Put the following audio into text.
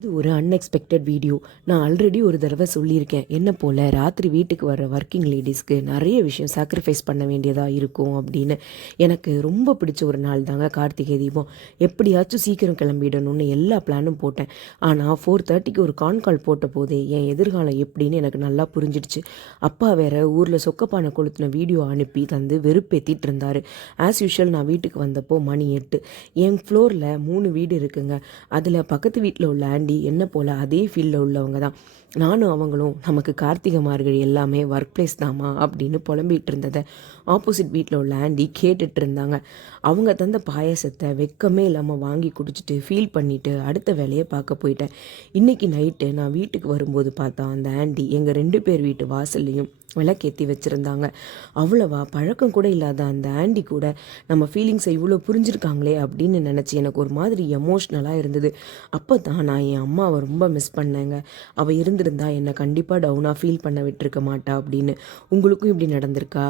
இது ஒரு unexpected video. நான் ஆல்ரெடி ஒரு தடவை சொல்லியிருக்கேன். என்ன போல் ராத்திரி வீட்டுக்கு வர ஒர்க்கிங் லேடீஸ்க்கு நிறைய விஷயம் சாக்ரிஃபைஸ் பண்ண வேண்டியதாக இருக்கும் அப்படின்னு. எனக்கு ரொம்ப பிடிச்ச ஒரு நாள் தாங்க கார்த்திகை தீபம். எப்படியாச்சும் சீக்கிரம் கிளம்பிடணும்னு எல்லா பிளானும் போட்டேன். ஆனால் 4:30க்கு ஒரு கால் போட்ட போதே என் எதிர்காலம் எப்படின்னு எனக்கு நல்லா புரிஞ்சிடுச்சு. அப்பா வேற ஊரில் சொக்கப்பானை கொளுத்தின வீடியோ அனுப்பி தந்து வெறுப்பேற்றிட்டு இருந்தார். ஆஸ் யூஷுவல் நான் வீட்டுக்கு வந்தப்போ மணி 8. என் ஃப்ளோரில் 3 வீடு இருக்குங்க. அதில் பக்கத்து வீட்டில் உள்ள என்ன போல் அதே ஃபீல்டில் உள்ளவங்க தான். நானும் அவங்களும் நமக்கு கார்த்திகை மார்கழி எல்லாமே ஒர்க் பிளேஸ் தாமா அப்படின்னு புலம்பிகிட்டு இருந்ததை ஆப்போசிட் வீட்டில் உள்ள ஆண்டி கேட்டுட்டு இருந்தாங்க. அவங்க தந்த பாயசத்தை வெக்கமே இல்லாமல் வாங்கி குடிச்சிட்டு ஃபீல் பண்ணிவிட்டு அடுத்த வேலையை பார்க்க போயிட்டேன். இன்றைக்கி நைட்டு நான் வீட்டுக்கு வரும்போது பார்த்தா அந்த ஆண்டி எங்கள் 2 பேர் வீட்டு வாசல்லையும் விளக்கேற்றி வச்சுருந்தாங்க. அவ்வளவா பழக்கம் கூட இல்லாத அந்த ஆண்டி கூட நம்ம ஃபீலிங்ஸை இவ்வளோ புரிஞ்சிருக்காங்களே அப்படின்னு நினச்சி எனக்கு ஒரு மாதிரி எமோஷ்னலாக இருந்தது. அப்போ தான் நான் என் அம்மாவை ரொம்ப மிஸ் பண்ணேங்க. அவள் இருந்திருந்தா என்னை கண்டிப்பாக டவுனாக ஃபீல் பண்ண விட்டுருக்க மாட்டா அப்படின்னு. உங்களுக்கும் இப்படி நடந்திருக்கா?